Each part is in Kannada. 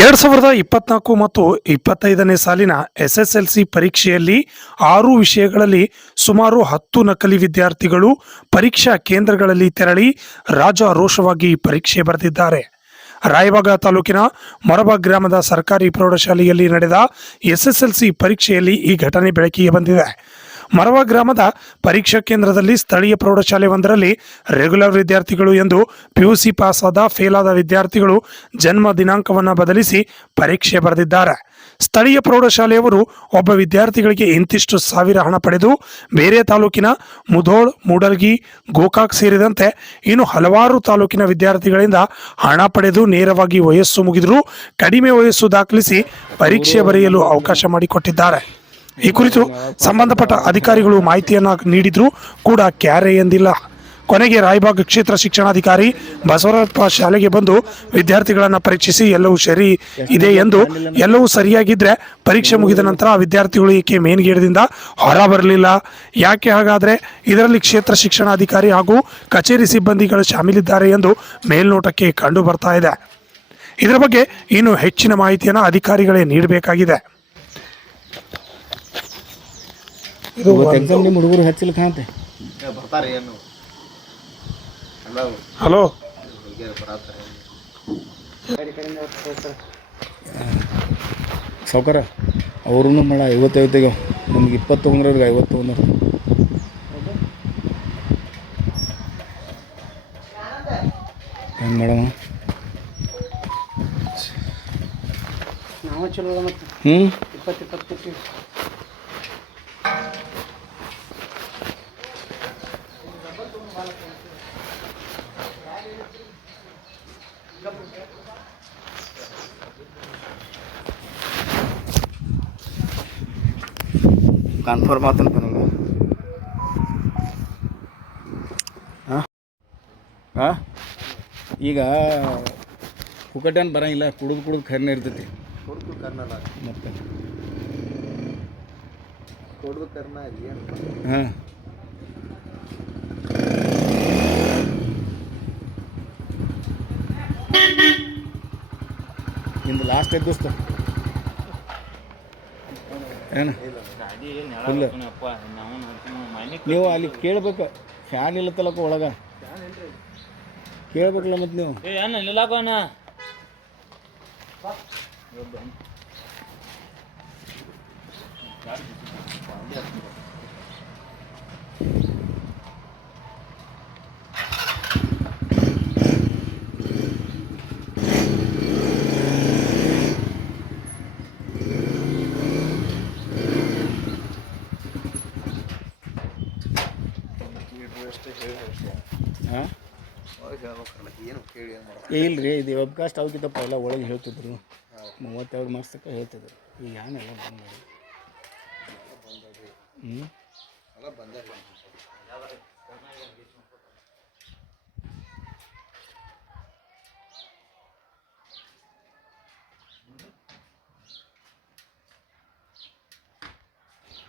ಎರಡ್ ಸಾವಿರದ ಇಪ್ಪತ್ನಾಲ್ಕು ಮತ್ತು ಇಪ್ಪತ್ತೈದನೇ ಸಾಲಿನ ಎಸ್ಎಸ್ಎಲ್ಸಿ ಪರೀಕ್ಷೆಯಲ್ಲಿ ಆರು ವಿಷಯಗಳಲ್ಲಿ ಸುಮಾರು ಹತ್ತು ನಕಲಿ ವಿದ್ಯಾರ್ಥಿಗಳು ಪರೀಕ್ಷಾ ಕೇಂದ್ರಗಳಲ್ಲಿ ತೆರಳಿ ರಾಜಾರೋಷವಾಗಿ ಪರೀಕ್ಷೆ ಬರೆದಿದ್ದಾರೆ. ರಾಯಬಾಗ ತಾಲೂಕಿನ ಮೊರಬ ಗ್ರಾಮದ ಸರ್ಕಾರಿ ಪ್ರೌಢಶಾಲೆಯಲ್ಲಿ ನಡೆದ ಎಸ್ಎಸ್ಎಲ್ಸಿ ಪರೀಕ್ಷೆಯಲ್ಲಿ ಈ ಘಟನೆ ಬೆಳಕಿಗೆ ಬಂದಿದೆ. ಮರವ ಗ್ರಾಮದ ಪರೀಕ್ಷಾ ಕೇಂದ್ರದಲ್ಲಿ ಸ್ಥಳೀಯ ಪ್ರೌಢಶಾಲೆ ಒಂದರಲ್ಲಿ ರೆಗ್ಯುಲರ್ ವಿದ್ಯಾರ್ಥಿಗಳು ಎಂದು ಪಿಯುಸಿ ಪಾಸ್ ಆದ ಫೇಲ್ ಆದ ವಿದ್ಯಾರ್ಥಿಗಳು ಜನ್ಮ ದಿನಾಂಕವನ್ನು ಬದಲಿಸಿ ಪರೀಕ್ಷೆ ಬರೆದಿದ್ದಾರೆ. ಸ್ಥಳೀಯ ಪ್ರೌಢಶಾಲೆಯವರು ಒಬ್ಬ ವಿದ್ಯಾರ್ಥಿಗಳಿಗೆ ಇಂತಿಷ್ಟು ಸಾವಿರ ಹಣ ಪಡೆದು ಬೇರೆ ತಾಲೂಕಿನ ಮುಧೋಳ್, ಮೂಡಲ್ಗಿ, ಗೋಕಾಕ್ ಸೇರಿದಂತೆ ಇನ್ನು ಹಲವಾರು ತಾಲೂಕಿನ ವಿದ್ಯಾರ್ಥಿಗಳಿಂದ ಹಣ ಪಡೆದು ನೇರವಾಗಿ ವಯಸ್ಸು ಮುಗಿದರೂ ಕಡಿಮೆ ವಯಸ್ಸು ದಾಖಲಿಸಿ ಪರೀಕ್ಷೆ ಬರೆಯಲು ಅವಕಾಶ ಮಾಡಿಕೊಟ್ಟಿದ್ದಾರೆ. ಈ ಕುರಿತು ಸಂಬಂಧಪಟ್ಟ ಅಧಿಕಾರಿಗಳು ಮಾಹಿತಿಯನ್ನ ನೀಡಿದ್ರು ಕೂಡ ಕ್ಯಾರೆ ಎಂದಿಲ್ಲ. ಕೊನೆಗೆ ರಾಯಬಾಗ್ ಕ್ಷೇತ್ರ ಶಿಕ್ಷಣಾಧಿಕಾರಿ ಬಸವರಾಜಪ್ಪ ಶಾಲೆಗೆ ಬಂದು ವಿದ್ಯಾರ್ಥಿಗಳನ್ನು ಪರೀಕ್ಷಿಸಿ ಎಲ್ಲವೂ ಸರಿ ಇದೆ ಎಂದು ಎಲ್ಲವೂ ಸರಿಯಾಗಿದ್ರೆ ಪರೀಕ್ಷೆ ಮುಗಿದ ನಂತರ ವಿದ್ಯಾರ್ಥಿಗಳು ಏಕೆ ಮೇನ್ ಗೇಟ್ದಿಂದ ಹೊರ ಬರಲಿಲ್ಲ ಯಾಕೆ ಹಾಗಾದ್ರೆ ಇದರಲ್ಲಿ ಕ್ಷೇತ್ರ ಶಿಕ್ಷಣಾಧಿಕಾರಿ ಹಾಗೂ ಕಚೇರಿ ಸಿಬ್ಬಂದಿಗಳು ಶಾಮೀಲಿದ್ದಾರೆ ಎಂದು ಮೇಲ್ನೋಟಕ್ಕೆ ಕಂಡು ಬರ್ತಾ ಇದೆ. ಇದರ ಬಗ್ಗೆ ಇನ್ನೂ ಹೆಚ್ಚಿನ ಮಾಹಿತಿಯನ್ನು ಅಧಿಕಾರಿಗಳೇ ನೀಡಬೇಕಾಗಿದೆ. ಇದು ಎಕ್ಸಾಮ್ ನಿಮ್ಮ ಹುಡುಗರು ಹಚ್ಚಲಿಕ್ಕೆ ಕಾಣತ್ತೆ ಬರ್ತಾರೆ ಏನು ಹಲೋ ಸೌಕರ ಅವ್ರೂ ಮಳ ಐವತ್ತೈವತ್ತಿಗೆ. ನಮ್ಗೆ ಇಪ್ಪತ್ತು ತೊಗೊಂಡ್ರೆ ಅವ್ರಿಗೆ ಐವತ್ತು ತೊಗೊಂಡ್ರು ಹೆಂಗೆ ಮೇಡಮ್ ನಾವು ಚಲೋ ಅದ ಮತ್ತು. ಹ್ಞೂ ಕನ್ಫರ್ಮ್ ಆತನಪ್ಪ ನಿಮ್ಗೆ ಹಾಂ ಹಾಂ ಈಗ ಪುಕಟೇನು ಬರಂಗಿಲ್ಲ ಕುಡಿದು ಕುಡಿದು ಕರ್ನ ಇರ್ತೈತಿ. ಕೊಡ್ದು ಕರ್ನಲ್ಲ ಮತ್ತೆ? ಕೊಡ್ದು ಕರ್ನ ಏನು? ಹಾಂ. ಐದು ದೋಸ್ತ. ಏನು? ಇಲ್ಲ. ನೀವು ಅಲ್ಲಿ ಕೇಳ್ಬೇಕು. ಫ್ಯಾನ್ ಇಲ್ಲ ತಲಕ ಒಳಗ. ಕೇಳ್ಬೇಕಲ್ಲ ಮತ್ತೆ ನೀವು? ಏನ ಹಾಂ? ಇಲ್ಲ ರೀ ಇದು ವೆಬ್ಕಾಸ್ಟ್ ಅವಕ್ಕಿಂತಪ್ಪ ಎಲ್ಲ ಒಳಗೆ ಹೇಳ್ತಿದ್ರು. ಮೂವತ್ತೆರಡು ಮಾರ್ಚ್ ತನಕ ಹೇಳ್ತಿದ್ರು. ಈಗ ಏನೆಲ್ಲ ಬಂದ್ ಹ್ಞೂ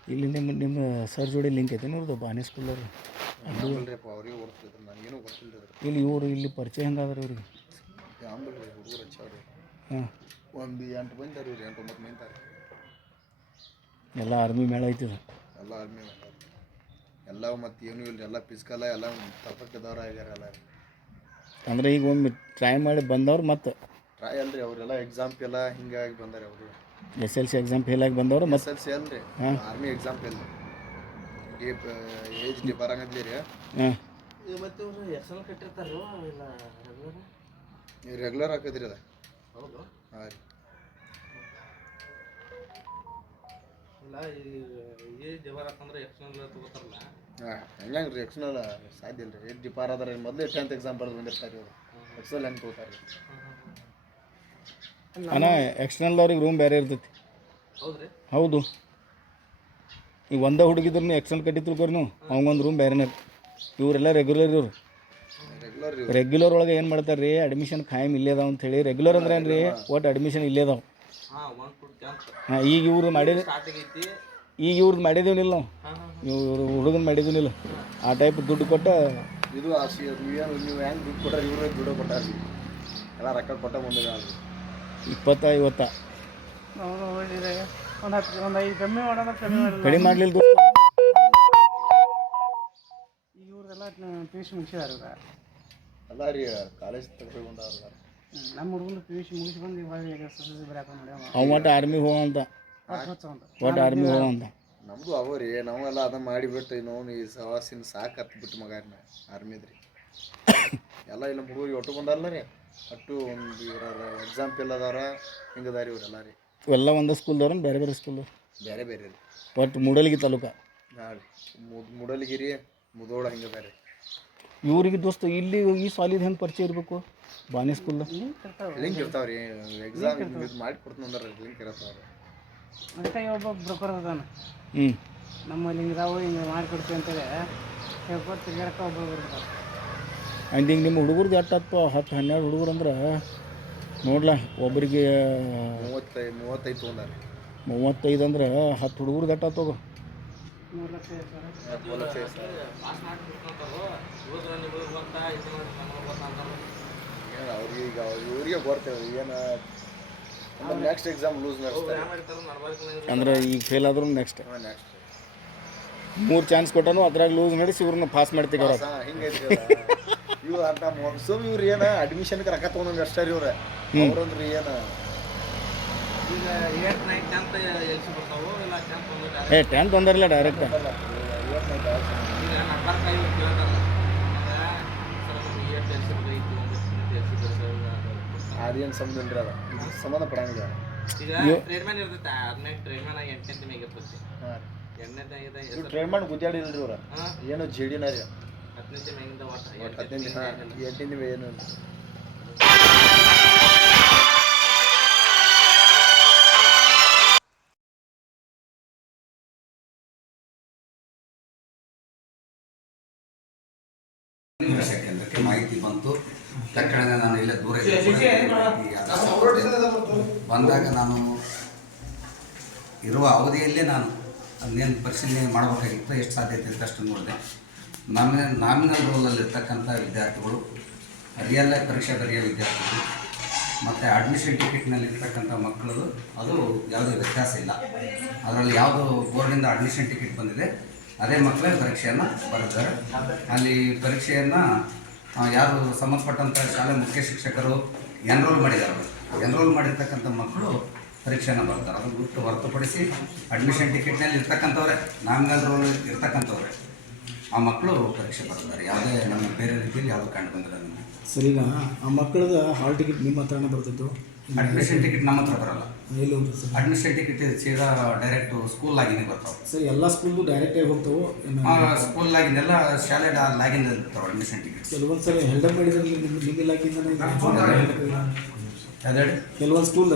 ಇಲ್ಲಿ ನಿಮ್ಮ ನಿಮ್ಮ ಸರ್ ಜೋಡಿ ಲಿಂಕ್ ಐತೆ ನೋಡ್ದು ಬಾನಿ ಸ್ಕೂಲವ್ರು ಇಲ್ಲಿ ಇವರು ಇಲ್ಲಿ ಪರಿಚಯ ಹೆಂಗಾದ್ರೆ ಇವ್ರಿಗೆ? ಹಾಂ. ಒಂದು ಎಂಟು ಬಂದಾರ ಇವ್ರು ಎಂಟು ಒಂಬತ್ತು ನಿಂತಾರೆ ಎಲ್ಲ ಆರ್ಮಿ ಮೇಳ ಐತಿ ಎಲ್ಲ ಆರ್ಮಿ ಎಲ್ಲ ಮತ್ತು ಏನೂ ಇಲ್ಲ ಎಲ್ಲ ಫಿಸ್ಕಲ್ ಎಲ್ಲ ಇದ್ದವ್ರ ಆಗ್ಯಾರ ಎಲ್ಲ. ಅಂದ್ರೆ ಈಗ ಒಮ್ಮೆ ಟ್ರೈ ಮಾಡಿ ಬಂದವ್ರು ಮತ್ತೆ? ಟ್ರೈ ಅಲ್ರಿ ಅವರೆಲ್ಲ ಎಕ್ಸಾಮ್ ಎಲ್ಲ ಹಿಂಗಾಗಿ ಬಂದಾರೆ ಅವರು. S L C exam fail ಆಗಿ ಬಂದವರು ಎಸ್ ಮತ್ತು? ಎಲ್ ಸಿ ಅಲ್ರಿ. ಆರ್ಮಿ ಎಕ್ಸಾಮ್ ಫೇಲ್ ಡಿ ಏಜ್ ಡಿ ಬರಂಗದ್ಲಿ ರೀ ಹಾಂ. ಮತ್ತೆ ಇವರು ಎಕ್ಸಲ್ ಕಟ್ಟಿರ್ತಾರೋ ಇಲ್ಲ ರೆಗ್ಯುಲರ್ ನೀವು ರೆಗ್ಯುಲರ್ ಹಾಕಿದ್ರಿ ಅದ? ಹೌದು. ಹಾಂ ರೀ. ಇಲ್ಲ ಈ ಏಜ್ ಜಬರ್ ಅಂತಂದ್ರೆ ಎಕ್ಸಲ್ ತಗೋತಾರಲ್ಲ. ಹಾಂ ಹೆಂಗೆ ರೀ ಎಕ್ಸ್ನಲ್ ಸಾಧ್ಯ ಇಲ್ಲ ರೀ. ಏಜ್ ಡಿ ಪಾರ್ ಅದಾರ ಮೊದಲೇ ಟೆಂತ್ ಎಕ್ಸಾಮ್ ಬರೆದು ಬಂದಿರ್ತಾರೆ ಇವರು ಎಕ್ಸಲ್ ಹೆಂಗೆ ತಗೋತಾರೆ ಅಣ್ಣ ಎಕ್ಸ್ಟರ್ನಲ್ದವ್ರಿಗೆ ರೂಮ್ ಬೇರೆ ಇರ್ತೈತಿ. ಹೌದ್ರಿ? ಹೌದು. ಈಗ ಒಂದೇ ಹುಡುಗಿದ್ರು ಎಕ್ಸ್ಟರ್ನಲ್ ಕಟ್ಟಿ ತಿಳ್ಕೊರಿ ನೀವು. ಅವಂಗೊಂದು ರೂಮ್ ಬೇರೆನೇ ಇವರೆಲ್ಲ ರೆಗ್ಯುಲರ್ ಇವ್ರು. ರೆಗ್ಯುಲರ್ ಒಳಗೆ ಏನು ಮಾಡ್ತಾರೆ ರೀ ಅಡ್ಮಿಷನ್ ಖಾಯಂ ಇಲ್ಲೇ ಅದಾವ ಅಂತ ಹೇಳಿ. ರೆಗ್ಯುಲರ್ ಅಂದ್ರೆ ಏನು ರೀ ಒಟ್ಟು ಅಡ್ಮಿಷನ್ ಇಲ್ಲೇ ಅದಾವ. ಹಾಂ ಈಗ ಇವ್ರು ಮಾಡಿದ ಈಗ ಇವ್ರದ್ದು ಮಾಡಿದೀವಿ ನಾವು ನೀವು. ಇವರು ಹುಡುಗನ ಇಲ್ಲ ಆ ಟೈಪ್ ದುಡ್ಡು ಕೊಟ್ಟ ಇದು ಆಸೆ ನೀವು ನೀವು ಹೆಂಗೆ ದುಡ್ಡು ಕೊಟ್ಟರೆ ಇವರೇ ದುಡ್ಡು ಕೊಟ್ಟಾರ ಎಲ್ಲ ರೊಕ್ಕ ಕೊಟ್ಟ ಮುಂದೆ ಇಪ್ಪತ್ತ ಒಂದು ಹತ್ತು ಒಂದು ಐದು ಕಮ್ಮಿ ಮಾಡೋದ್ರೆ ಕಮ್ಮಿ ಮಾಡಿಲ್ಲ. ಕಡಿಮೆ ಮಾಡಲಿಲ್ಲ ದೋಸ್ತ ಈಗ ಇವ್ರದೆಲ್ಲ ಪಿ ಯು ಸಿ ಮುಗಿಸಿದಾರೆ ಇವ್ರ. ಅಲ್ಲ ರೀ ಕಾಲೇಜ್ ನಮ್ಮ ಹುಡುಗರು ಪಿ ಯು ಸಿ ಮುಗಿಸಿ ಬಂದು ಇವಾಗ ಈಗ ಎಸ್ ಎಸ್ ಎಲ್ ಸಿ ಬರೀ ಹಾಕೊಂಡು ನೋಡಿ ಅವ ಒಟ್ಟು ಆರ್ಮಿ ಹೋಗಂತ ಒಟ್ಟು ಒಂದು ಒಟ್ಟು ಆರ್ಮಿ ಹೋಗಂತ ನಮ್ದು ಅವ ರೀ ನಾವೆಲ್ಲ ಅದ ಮಾಡಿಬಿಟ್ಟು ನೋವು ಈ ಸವಾಸಿನ ಸಾಕು ಹತ್ತು ಬಿಟ್ಟು ಮಗ ಆರ್ಮಿದ್ರಿ ಎಲ್ಲ ಇಲ್ಲ ಹುಡುಗರಿಗೆ ಒಟ್ಟು ಬಂದಲ್ಲ ರೀ. ಅಟ್ಟು ಒಂದು ಎಕ್ಸಾಮ್ ಎಕ್ಸಾಂಪಲ್ ಅದಾರ ಹಿಂಗದಾರಿ ಇವರೆಲ್ಲ ರೀ. ಎಲ್ಲ ಒಂದೇ ಸ್ಕೂಲ್ದವ್ರನ್ನ ಬೇರೆ ಬೇರೆ ಸ್ಕೂಲ್ ಬೇರೆ ಬೇರೆ ರೀ. ಒಟ್ಟು ಮೂಡಲ್ಗಿ ತಾಲೂಕ. ಹಾಂ ಮೂಡಲಗಿರಿ ಮುದ್ ಮುಡಲ್ಗಿರಿ ಬೇರೆ. ಇವ್ರಿಗೆ ದೋಸ್ತ ಇಲ್ಲಿ ಈ ಸಾಲಿದ ಹೆಂಗೆ ಪರಿಚಯ ಇರಬೇಕು? ಬಾನಿ ಸ್ಕೂಲ್ ಲಿಂಕ್ ಇರ್ತಾವ ರೀ. ಎಕ್ಸಾಮ್ ಇದು ಮಾಡಿ ಕೊಡ್ತೀನಿ ಅಂದ್ರೆ ಲಿಂಕ್ ಇರತ್ತಾವ ಅದಕ್ಕೆ ಒಬ್ಬ ಬ್ರೋಕರ್ ಅದಾನ. ಹ್ಞೂ ನಮ್ಮಲ್ಲಿ ಹಿಂಗೆ ಇದಾವು ಹಿಂಗೆ ಮಾಡಿಕೊಡ್ತೀವಿ ಅಂತೇಳಿ. ಹೇಳ್ಕೊಟ್ಟು ತಿರ್ಗಾಡಕ್ಕೆ ಒಬ್ಬ ಬರ್ತಾರೆ ಆ್ಯಂಡ್ ಹಿಂಗೆ ನಿಮ್ಮ ಹುಡುಗರ್ದು ಎಟ್ಟಪ್ಪ ಹತ್ತು ಹನ್ನೆರಡು ಹುಡುಗರು ಅಂದ್ರೆ ನೋಡ್ಲ ಒಬ್ಬರಿಗೆ ಮೂವತ್ತೈದು ಮೂವತ್ತೈದು ತೊಗೊಂಡಾರಿ. ಮೂವತ್ತೈದು ಅಂದ್ರೆ ಹತ್ತು ಹುಡುಗರು ಗಟ್ಟ ತಗೋ. ಅವ್ರಿಗೆ ಈಗ ಇವ್ರಿಗೆ ಬರ್ತೇವೆ ಏನು ನೆಕ್ಸ್ಟ್ ಎಕ್ಸಾಮ್ ಲೂಸ್ ಅಂದ್ರೆ ಈಗ ಫೇಲ್ ಆದ್ರೂ ನೆಕ್ಸ್ಟ್ ಮೂರು ಚಾನ್ಸ್ ಕೊಟ್ಟನು ಅದ್ರಾಗ ಲೂಸ್ ನಡೆಸಿ ಇವ್ರನ್ನ ಪಾಸ್ ಮಾಡ್ತೀವಿ ಅವ್ರ ಇವ್ ಅಂತ ಮನ್ಸೂಮ್ ಇವ್ರು ಏನ ಅಡ್ಮಿಷನ್ ರೊಕ್ಕ ತೊಗೊಂಡಂಗೆ ಅಷ್ಟೇ ರೀ ಇವ್ರ. ಅವ್ರಂದ್ರಿ ಏನ. ಈಗ eighth ninth tenth L C ಬರ್ತಾವು ಇಲ್ಲ ಟೆಂತ್ ಒಂದು ಏ ಟೆಂತ್ ಒಂದರಲ್ಲ ಡೈರೆಕ್ಟ್ ಅದೇನು ಸಂಬಂಧ ಇಲ್ರಿ ಅದ? ಇದು ಸಂಬಂಧ ಪಡಂಗಿಲ್ಲ ಇವ್ರು ಟ್ರೈನ್ ಗುದ್ದಾಡಿಲ್ರಿ ಇವ್ರ. ಏನೋ ಜೇಡಿನ ರೀ ಒಟ್ಟು ಹದಿನೈದು ಹಾಂ ಏನು ಕೇಂದ್ರಕ್ಕೆ ಮಾಹಿತಿ ಬಂತು ತಕ್ಷಣ ನಾನು ಇಲ್ಲ ದೂರ ಬಂದಾಗ ನಾನು ಇರುವ ಅವಧಿಯಲ್ಲೇ ನಾನು ಅದನ್ನೇನು ಪರಿಶೀಲನೆ ಮಾಡಬೇಕಾಗಿತ್ತು ಎಷ್ಟು ಸಾಧ್ಯತೆ ಅಂತ ಅಷ್ಟು ನೋಡಿದೆ ನಾಮಿನಲ್ ನಾಮಿನಲ್ ರೋಲಲ್ಲಿರ್ತಕ್ಕಂಥ ವಿದ್ಯಾರ್ಥಿಗಳು ರಿಯಲ್ ಪರೀಕ್ಷೆ ಬರೆಯೋ ವಿದ್ಯಾರ್ಥಿಗಳು, ಮತ್ತು ಅಡ್ಮಿಷನ್ ಟಿಕೆಟ್ನಲ್ಲಿ ಇರ್ತಕ್ಕಂಥ ಮಕ್ಕಳು, ಅದು ಯಾವುದೇ ವ್ಯತ್ಯಾಸ ಇಲ್ಲ. ಅದರಲ್ಲಿ ಯಾವುದು ಬೋರ್ಡಿಂದ ಅಡ್ಮಿಷನ್ ಟಿಕೆಟ್ ಬಂದಿದೆ, ಅದೇ ಮಕ್ಕಳೇ ಪರೀಕ್ಷೆಯನ್ನು ಬರೆದಿದ್ದಾರೆ. ಅಲ್ಲಿ ಪರೀಕ್ಷೆಯನ್ನು ಯಾರು ಸಂಬಂಧಪಟ್ಟಂಥ ಶಾಲೆ ಮುಖ್ಯ ಶಿಕ್ಷಕರು ಎನ್ರೋಲ್ ಮಾಡಿದ್ದಾರೆ. ಎನ್ರೋಲ್ ಮಾಡಿರ್ತಕ್ಕಂಥ ಮಕ್ಕಳು ಪರೀಕ್ಷೆಯನ್ನು ಬರ್ತಾರೆ ಅದು ಬಿಟ್ಟು ಹೊರತುಪಡಿಸಿ ಅಡ್ಮಿಷನ್ ಟಿಕೆಟ್ನಲ್ಲಿ ಇರ್ತಕ್ಕಂಥವ್ರೆ ನಾಮಿನಲ್ ರೋಲ್ ಇರ್ತಕ್ಕಂಥವ್ರೆ. ಆ ಮಕ್ಕಳು ಪರೀಕ್ಷೆ ಬರ್ತಾರೆ ಯಾವುದೇ ನಮ್ಮ ಬೇರೆ ರೀತಿಯಲ್ಲಿ ಯಾವುದು ಕಂಡು ಬಂದಿಲ್ಲ ನಮಗೆ ಸರ್ ಈಗ ಆ ಮಕ್ಕಳದ ಹಾಲ್ ಟಿಕೆಟ್ ನಿಮ್ಮ ಹತ್ರನೇ ಬರ್ತಿತ್ತು ಅಡ್ಮಿಷನ್ ಟಿಕೆಟ್ ನಮ್ಮ ಹತ್ರ ಬರಲ್ಲ. ಎಲ್ಲಿ ಹೋಗ್ತದೆ ಸರ್? ಅಡ್ಮಿಷನ್ ಟಿಕೆಟ್ ಸೀದಾ ಡೈರೆಕ್ಟ್ ಸ್ಕೂಲ್ ಲಾಗಿನ್ ಬರ್ತಾವೆ. ಸರ್ ಎಲ್ಲ ಸ್ಕೂಲ್ದು ಡೈರೆಕ್ಟಾಗಿ ಹೋಗ್ತಾವೆ? ಸ್ಕೂಲ್ ಲಾಗಿನ್ ಎಲ್ಲ ಶಾಲೆ ಲಾಗಿನ್ ಇರ್ತಾವೆ ಅಡ್ಮಿಷನ್ ಟಿಕೆಟ್ ಕೆಲವೊಂದು ಸರಿ ಹೆಲ್ಡಪ್ ಮಾಡಿದ್ರೆ ನಿಮ್ಮ ಅದೇ ಕೆಲವೊಂದು ಸ್ಕೂಲ್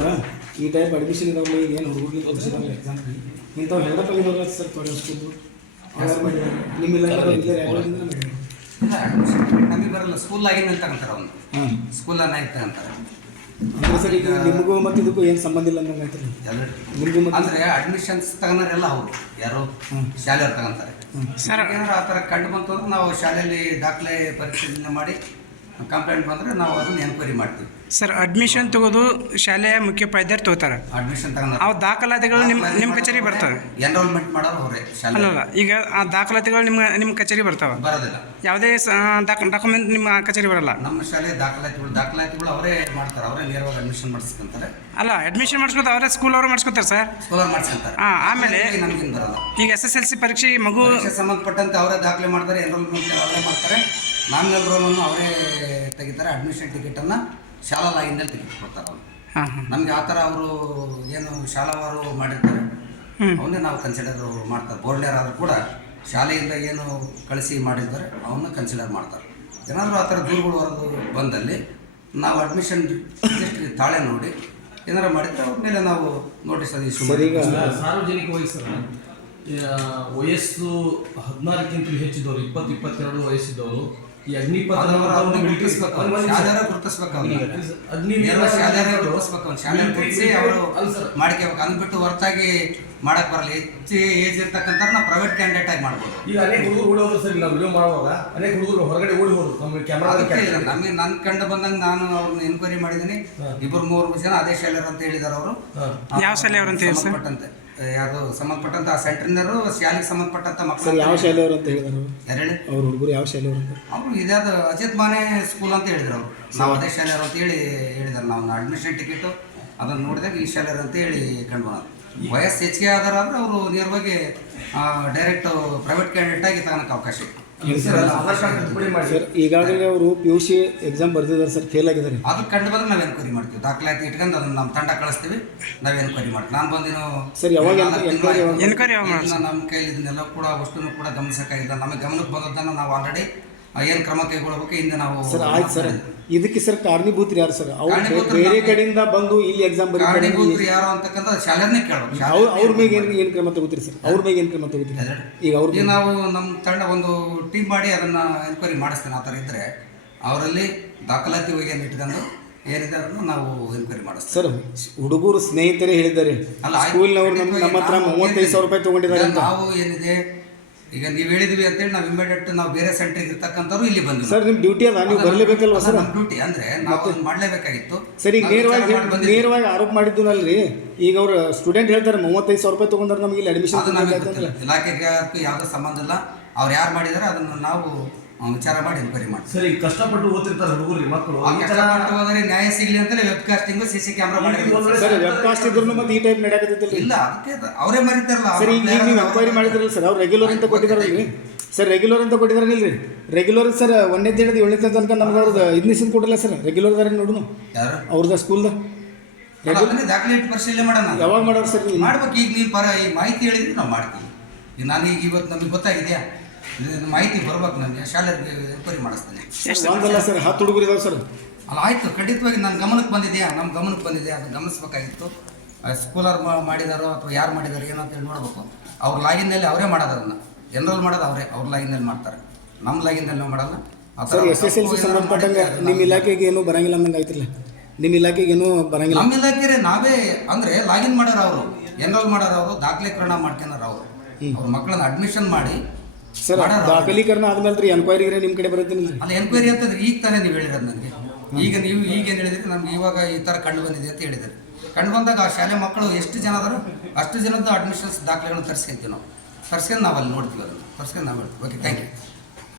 ಈ ಟೈಪ್ ಅಡ್ಮಿಷನ್ ಇದಾವೆ ಏನು ಹುಡುಗರಿಗೆ ಎಕ್ಸಾಮ್ ಇಂಥವು ಹೆಲ್ಡಪ್ ಆಗಿದಾವೆ ಸರ್ ತೊಡೆ ನಮಗೆ ಬರಲ್ಲ ಸ್ಕೂಲ್ ಆಗಿನ ಅಂತ. ಅಂತಾರೆ ಅವನು ಸ್ಕೂಲ್ ಸ್ಕೂಲನ್ನ ಅಂತಾರೆ ಸರ್ ಈಗ ನಿಮಗೂ ಮತ್ತು ಇದಕ್ಕೂ ಏನು ಸಂಬಂಧ ಇಲ್ಲ ಅನ್ನಂಗೆ ಆಯ್ತು ನಿಮಗೂ ಅಂದ್ರೆ ಅಡ್ಮಿಷನ್ಸ್ ತಗೊಂಡ್ರೆಲ್ಲ ಅವರು ಯಾರು ಶಾಲೆಯವ್ರು ತಗೊಂತಾರೆ ಏನಾದ್ರು ಆ ಥರ ಕಂಡು ಬಂತು ಅಂದ್ರೆ ನಾವು ಶಾಲೆಯಲ್ಲಿ ದಾಖಲೆ ಪರಿಶೀಲನೆ ಮಾಡಿ ಕಂಪ್ಲೇಂಟ್ ಬಂದರೆ ನಾವು ಅದನ್ನ ಎನ್ಕ್ವೈರಿ ಮಾಡ್ತೀವಿ ಸರ್ ಅಡ್ಮಿಷನ್ ತಗೋದು ಶಾಲೆಯ ಮುಖ್ಯೋಪಾಧ್ಯಾಯರು ತಗೋತಾರೆ. ಅಡ್ಮಿಷನ್ ತಗೊಂಡ ಅವು ದಾಖಲಾತಿಗಳು ನಿಮ್ಮ ನಿಮ್ಮ ಕಚೇರಿ ಬರ್ತವೆ. ಎನ್ರೋಲ್ಮೆಂಟ್ ಮಾಡೋರು ಅವರೇ ಶಾಲೆ ಅಲ್ಲಲ್ಲ ಈಗ ಆ ದಾಖಲಾತಿಗಳು ನಿಮ್ಮ ನಿಮ್ಮ ಕಚೇರಿ ಬರ್ತಾವೆ. ಬರೋದಿಲ್ಲ. ಯಾವುದೇ ಡಾಕ್ಯುಮೆಂಟ್ ನಿಮ್ಮ ಕಚೇರಿ ಬರಲ್ಲ. ನಮ್ಮ ಶಾಲೆ ದಾಖಲಾತಿಗಳು ದಾಖಲಾತಿಗಳು ಅವರೇ ಮಾಡ್ತಾರೆ. ಅವರೇ ನೇರವಾಗಿ ಅಡ್ಮಿಷನ್ ಮಾಡಿಸ್ಕೊಂತಾರೆ. ಅಲ್ಲ ಅಡ್ಮಿಷನ್ ಮಾಡಿಸ್ಕೊತ ಅವರೇ ಸ್ಕೂಲ್ ಅವರು ಮಾಡಿಸ್ಕೊತಾರೆ ಸರ್. ಸ್ಕಾಲರ್ ಮಾಡಿಸ್ಕೊಂತಾರೆ. ಹಾಂ ಆಮೇಲೆ ಬರಲ್ಲ. ಈಗ ಎಸ್ ಎಸ್ ಎಲ್ ಸಿ ಪರೀಕ್ಷೆ ಮಗು ಪರೀಕ್ಷೆ ಸಂಬಂಧಪಟ್ಟಂತೆ ಅವರೇ ದಾಖಲೆ ಮಾಡ್ತಾರೆ ಎನ್ರೋಲ್ಮೆಂಟ್ ಅವರೇ ಮಾಡ್ತಾರೆ. ನಾಮಿನಲ್ ರೋಲನ್ನು ಅವರೇ ತೆಗಿತಾರೆ ಅಡ್ಮಿಷನ್ ಟಿಕೆಟನ್ನು ಶಾಲಾ ಲಾಗಿನಲ್ಲಿ ತೆಗೆದುಕೊಡ್ತಾರೆ ಕೊಡ್ತಾರೆ ಅವ್ರು. ಹಾಂ ಹಾಂ. ನಮಗೆ ಆ ಥರ ಅವರು ಏನು ಶಾಲಾವಾರು ಮಾಡಿರ್ತಾರೆ. ಅವನ್ನೇ ನಾವು ಕನ್ಸಿಡರ್ ಮಾಡ್ತಾರೆ. ಬೋರ್ಡ್ಲೇರ್ ಆದರೂ ಕೂಡ ಶಾಲೆಯಿಂದ ಏನು ಕಳಿಸಿ ಮಾಡಿದ್ದಾರೆ ಅವನ್ನ ಕನ್ಸಿಡರ್ ಮಾಡ್ತಾರೆ. ಏನಾದರೂ ಆ ಥರ ದೂರುಗಳು ಬರೋದು ಬಂದಲ್ಲಿ ನಾವು ಅಡ್ಮಿಷನ್ ತಾಳೆ ನೋಡಿ ಏನಾರು ಮಾಡಿದ್ರೆ ಅವ್ರ ಮೇಲೆ ನಾವು ನೋಟಿಸ್ ಅದು ಇಶ್ಯೂ ಮಾಡಿ ಈಗ ಸಾರ್ವಜನಿಕ ವಯಸ್ಸು ವಯಸ್ಸು ಹದಿನಾರಕ್ಕಿಂತ ಹೆಚ್ಚಿದವರು ಇಪ್ಪತ್ತು ಇಪ್ಪತ್ತೆರಡು ವಯಸ್ಸಿದ್ದವರು ಈ ಅಗ್ನಿಪಥ ಅವ್ರನ್ನ ಗುರುತಿಸ್ಬೇಕು. ಶಾಲೆಯವ್ರ ಗುರುತಿಸ್ಬೇಕು ಅವ್ರನ್ನ. ಶಾಲೆಯವ್ರೇ ಗುರುತಿಸ್ಬೇಕು ಅವ್ನ ಶಾಲೆ ಗುರುತಿಸಿ ಅವರು ಅಲ್ಲ. ಮಾಡ್ಕೋಬೇಕು. ಅಂದ್ಬಿಟ್ಟು ಹೊರತಾಗಿ ಮಾಡಕ್ ಬರಲಿ ಹೆಚ್ಚು ಏಜ್ ಇರ್ತಕ್ಕಂಥ ನಾವು ಪ್ರೈವೇಟ್ ಕ್ಯಾಂಡಿಡೇಟ್ ಆಗಿ ಮಾಡ್ಬೋದು. ಈಗ ಅನೇಕ ಹುಡುಗರು ಓಡಿ ಹೋದ್ರು ಸರ್ ನಾವು ವಿಡಿಯೋ ಮಾಡುವಾಗ ಅನೇಕ ಹುಡುಗರು ಹೊರಗಡೆ ಓಡಿ ಹೋದ್ರು. ನಮ್ಮ ಕ್ಯಾಮ್ರಾ ಅದಕ್ಕೆ ನಮಗೆ ನನ್ ಕಂಡು ಬಂದಂಗೆ ನಾನು ಅವ್ರನ್ನ ಎನ್ಕ್ವೈರಿ ಮಾಡಿದ್ದೀನಿ. ಇಬ್ಬರು ಮೂರು ಜನ ಅದೇ ಶಾಲೆಯವರು ಅಂತ ಹೇಳಿದಾರೆ ಅವರು. ಯಾವ ಶಾಲೆಯವರು ಅಂತ ಹೇಳಿ ಸಂಬಂಧಪಟ್ಟಂತೆ ಯಾವುದು ಸಂಬಂಧಪಟ್ಟಂತ ಸೆಂಟ್ರಿನರು ಶಾಲೆಗೆ ಸಂಬಂಧಪಟ್ಟಂತ ಮಕ್ಕಳು ಯಾವ ಶಾಲೆಯವರು ಅಂತ ಹೇಳಿದ್ರು? ಯಾರು ಅವ್ರ ಹುಡುಗರು ಯಾವ ಶಾಲೆಯವರು ಅಂತ? ಅವರು ಇದ್ಯಾವುದು? ಅಜಿತ್ ಮಾನೆ ಸ್ಕೂಲ್ ಅಂತ ಹೇಳಿದ್ರು ಅವರು. ನಾವು ಅದೇ ಶಾಲೆಯವರು ಅಂತ ಹೇಳಿ ಹೇಳಿದ್ರು. ನಾವು ಅಡ್ಮಿಷನ್ ಟಿಕೆಟು ಅದನ್ನು ನೋಡಿದಾಗ ಈ ಶಾಲೆಯವರು ಅಂತ ಹೇಳಿ ಕಂಡು ಬಂದ್ರು. ವಯಸ್ಸು ಹೆಚ್ಚಿಗೆ ಆದಾರಾದ್ರೆ ಅವರು ನೇರವಾಗಿ ಡೈರೆಕ್ಟ್ ಪ್ರೈವೇಟ್ ಕ್ಯಾಂಡಿಡೇಟ್ ಆಗಿ ತಗೊಳಕ್ಕೆ ಅವಕಾಶ ಇತ್ತು. ಸರ್ ಈಗಾಗಲೇ ಅವರು ಪಿ ಯು ಸಿ ಎಕ್ಸಾಮ್ ಬರ್ದಿದ್ದಾರೆ ಸರ್ ಫೇಲ್ ಆಗಿದ್ದಾರೆ. ಅದು ಕಂಡು ಬಂದ್ರೆ ನಾವು ಎನ್ಕ್ವೈರಿ ಮಾಡ್ತೀವಿ. ದಾಖಲಾತಿ ಇಟ್ಕೊಂಡು ಅದನ್ನ ನಮ್ಮ ತಂಡ ಕಳಿಸ್ತೀವಿ ನಾವು ಎನ್ಕ್ವೈರಿ ಮಾಡ್ತೀವಿ. ನಾನು ಬಂದೇನು ಸರ್, ಯಾವಾಗ ಎನ್ಕ್ವೈರಿ? ನಮ್ಮ ಕೈಲಿ ಇದನ್ನೆಲ್ಲ ಕೂಡ ವಸ್ತುನು ಕೂಡ ಗಮನಿಸಕ್ಕಾಗಿಲ್ಲ. ನಮಗೆ ಗಮನಕ್ಕೆ ಬಂದದ್ದನ್ನು ನಾವು ಆಲ್ರೆಡಿ ಏನು ಕ್ರಮ ಕೈಗೊಳ್ಬೇಕು ಹಿಂದೆ ನಾವು ಸರ್ ಆಯ್ತು ಸರ್. ಇದಕ್ಕೆ ಸರ್ ಕಾರಣೀಭೂತರು ಯಾರು ಸರ್? ಅವ್ರು ಬೇರೆ ಕಡೆಯಿಂದ ಬಂದು ಇಲ್ಲಿ ಎಕ್ಸಾಮ್ ಬರೀ ಕಾರಣೀಭೂತರು ಯಾರು ಅಂತಕ್ಕಂಥ ಶಾಲೆನೇ ಕೇಳಬೇಕು ಅವ್ರ ಅವ್ರ ಮೇಲೆ ಏನು ಏನು ಕ್ರಮ ತಗೋತೀರಿ ಸರ್? ಅವ್ರ ಮೇಲೆ ಏನು ಕ್ರಮ ತಗೋತೀರಿ? ಈಗ ಅವ್ರಿಗೆ ನಾವು ನಮ್ಮ ತಂಡ ಒಂದು ಟೀಮ್ ಮಾಡಿ ಅದನ್ನು ಎನ್ಕ್ವೈರಿ ಮಾಡಿಸ್ತೇನೆ ಆ ಥರ ಇದ್ದರೆ ಅವರಲ್ಲಿ ದಾಖಲಾತಿ ಹೋಗಿ ಇಟ್ಕೊಂಡು ಏನಿದೆ ಅದನ್ನು ನಾವು ಎನ್ಕ್ವೈರಿ ಮಾಡಿಸ್ತೇವೆ. ಸರ್ ಹುಡುಗರು ಸ್ನೇಹಿತರೇ ಹೇಳಿದ್ದಾರೆ. ಅಲ್ಲ, ಸ್ಕೂಲ್ನವರು ನಮ್ಮ ನಮ್ಮ ಹತ್ರ ಮೂವತ್ತೈದು ಸಾವಿರ ರೂಪಾಯಿ ತೊಗೊಂಡಿದ್ದಾರೆ ಅಂತ. ನಾವು ಏನಿದೆ ಈಗ ನೀವು ಹೇಳಿದ್ವಿ ಅಂತೇಳಿ ನಾವು ಇಮಿಡಿಯೇಟ್ ನಾವು ಬೇರೆ ಸೆಂಟ್ರಿಗೆ ಇರ್ತಕ್ಕಂಥವ್ರು ಇಲ್ಲಿ ಬಂದ್ವಿ ಸರ್ ನಿಮ್ಮ ಡ್ಯೂಟಿ ಅದ ನೀವು ಬರಲೇಬೇಕಲ್ವಾ ಸರ್? ನಮ್ಮ ಡ್ಯೂಟಿ ಅಂದರೆ ನಾವು ಮಾಡಲೇಬೇಕಾಗಿತ್ತು. ಸರ್ ಈಗ ನೇರವಾಗಿ. ನೇರವಾಗಿ ಆರೋಪ ಮಾಡಿದ್ನಲ್ರಿ ಈಗ ಅವ್ರು ಸ್ಟೂಡೆಂಟ್ ಹೇಳ್ತಾರೆ ಮೂವತ್ತೈದು ಸಾವಿರ ರೂಪಾಯಿ ತೊಗೊಂಡ್ರೆ ನಮಗೆ ಇಲ್ಲಿ ಅಡ್ಮಿಷನ್ ಇಲಾಖೆಗೆ ಯಾವುದೂ ಸಂಬಂಧ ಇಲ್ಲ. ಅವ್ರು ಯಾರು ಮಾಡಿದಾರೆ ಅದನ್ನು ನಾವು ವಿಚಾರ ಮಾಡಿ ಎನ್ಕ್ವೈರಿ ಮಾಡಿ ಸರಿ ಈಗ ಕಷ್ಟಪಟ್ಟು ಓದ್ತಿರ್ತಾರೆ ಹುಡುಗರು ಮಕ್ಕಳು. ಆ ಕಷ್ಟಪಟ್ಟು ಹೋದರೆ ನ್ಯಾಯ ಸಿಗ್ಲಿ ಅಂತಲೇ web casting C C camera ಮಾಡಿದ್ರು ಸರ್ ವೆಬ್ ಕಾಸ್ಟ್ ಇದ್ರು ಮತ್ತೆ ಈ ಟೈಪ್ ನಡೆಯಕತ್ತೈತಿಲ್ಲ ಇಲ್ಲ? ಅದಕ್ಕೆ ಅವರೇ ಮರಿತಾರಲ್ಲ ಸರ್ ಈಗ ನೀವು ಎನ್ಕ್ವೈರಿ ಮಾಡಿದ್ರಲ್ಲ ಸರ್ ಅವ್ರು ರೆಗ್ಯುಲರ್ ಅಂತ ಕೊಟ್ಟಿದಾರಲ್ರಿ ಸರ್ ರೆಗ್ಯುಲರ್ ಅಂತ ಕೊಟ್ಟಿದಾರಲ್ರಿ ರೆಗ್ಯುಲರ್ ಸರ್ ಒಂದೇ ದಿನದ ಏಳನೇ ತನಕ ನಮ್ಗೆ ಅವ್ರದ್ದು ಇದನ್ನ ಕೊಡಲ್ಲ ಸರ್ ರೆಗ್ಯುಲರ್ ದಾರ ನೋಡುನು. ಯಾರು? ಅವ್ರದ್ದು ಸ್ಕೂಲ್ದ ದಾಖಲೆ ಇಟ್ಟು ಪರಿಶೀಲನೆ ಮಾಡೋಣ. ಯಾವಾಗ ಮಾಡೋರು ಸರ್ ನೀವು ಮಾಡ್ಬೇಕು ಈಗ ನೀವು ಪರ ಈ ಮಾಹಿತಿ ಹೇಳಿದ್ರೆ ನಾವು ಮಾಡ್ತೀವಿ. ಈಗ ನಾನು ಈಗ ಇವತ್ತು ನಮಗೆ ಗೊತ್ತಾಗಿದೆಯಾ? ಇದು ಮಾಹಿತಿ ಬರ್ಬೇಕು ನನಗೆ. ಶಾಲೆಗೆ ಎಂಕ್ವೈರಿ ಮಾಡಿಸ್ತೇನೆ. ಒಂದಲ್ಲ ಸರ್ ಹತ್ತು ಹುಡುಗರು ಇದಾವೆ ಸರ್. ಅಲ್ಲ ಆಯಿತು. ಖಂಡಿತವಾಗಿ ನನ್ನ ಗಮನಕ್ಕೆ ಬಂದಿದೆಯಾ? ನಮ್ಮ ಗಮನಕ್ಕೆ ಬಂದಿದೆ ಅದು ಗಮನಿಸ್ಬೇಕಾಗಿತ್ತು. ಸ್ಕೂಲರ್ ಮಾಡಿದಾರೋ ಅಥವಾ ಯಾರು ಮಾಡಿದಾರೋ ಏನೋ ಅಂತೇಳಿ ನೋಡ್ಬೇಕು. ಅವ್ರ ಲಾಗಿನಲ್ಲಿ ಅವರೇ ಮಾಡೋದು ಅದನ್ನು. ಎನ್ರೋಲ್ ಮಾಡೋದು ಅವರೇ. ಅವ್ರ ಲಾಗಿನಲ್ಲಿ ಮಾಡ್ತಾರೆ. ನಮ್ಮ ಲಾಗಿನಲ್ಲಿ ನಾವು ಮಾಡಲ್ಲ. ಆ ಥರ sir S S L C ಸಂಬಂಧಪಟ್ಟಂಗೆ ನಿಮ್ಮ ಇಲಾಖೆಗೆ ಏನೂ ಬರಂಗಿಲ್ಲ ಅಂದಂಗೆ ಆಯ್ತಿಲ್ಲ ನಿಮ್ಮ ಇಲಾಖೆಗೆ ಏನೂ ಬರಂಗಿಲ್ಲ. ನಮ್ಮ ಇಲಾಖೆ ನಾವೇ ಅಂದ್ರೆ ಲಾಗಿನ್ ಮಾಡೋರು ಅವರು. ಎನ್ರೋಲ್ ಮಾಡೋರು ಅವರು ದಾಖಲೀಕರಣ ಮಾಡ್ಕೊಂಡಾರ ಅವರು. ಅವ್ರ ಮಕ್ಕಳನ್ನ ಅಡ್ಮಿಷನ್ ಮಾಡಿ ಸರ್. ದಾಖಲೀಕರಣ ಆದ್ಮೇಲೆ ಎನ್ಕ್ವೈರಿಗೆ ನಿಮ್ಮ ಕಡೆ ಬರುತ್ತೀನಿ. ಅಲ್ಲ ಎನ್ಕ್ವೈರಿ ಅಂತಂದ್ರೆ ಈಗ ತಾನೇ ನೀವು ಹೇಳಿರೋದು ನನಗೆ ಈಗ ನೀವು ಈಗೇನು ಹೇಳಿದ್ರಿ? ನಮ್ಗೆ ಇವಾಗ ಈ ಥರ ಕಂಡು ಬಂದಿದೆ ಅಂತ ಹೇಳಿದ್ರೆ ಕಂಡು ಬಂದಾಗ ಆ ಶಾಲೆ ಮಕ್ಕಳು ಎಷ್ಟು ಜನ ಅದಾರೋ ಅಷ್ಟು ಜನದ ಅಡ್ಮಿಷನ್ಸ್ ದಾಖಲೆಗಳನ್ನು ತರಿಸ್ಕೊಂತೀವಿ ನಾವು. ತರ್ಸ್ಕೊಂಡು ನಾವು ಅಲ್ಲಿ ನೋಡ್ತೀವಿ ಅದನ್ನು. ತರ್ಸ್ಕೊಂಡು ನಾವು ಹೇಳ್ತೀವಿ. Okay thank you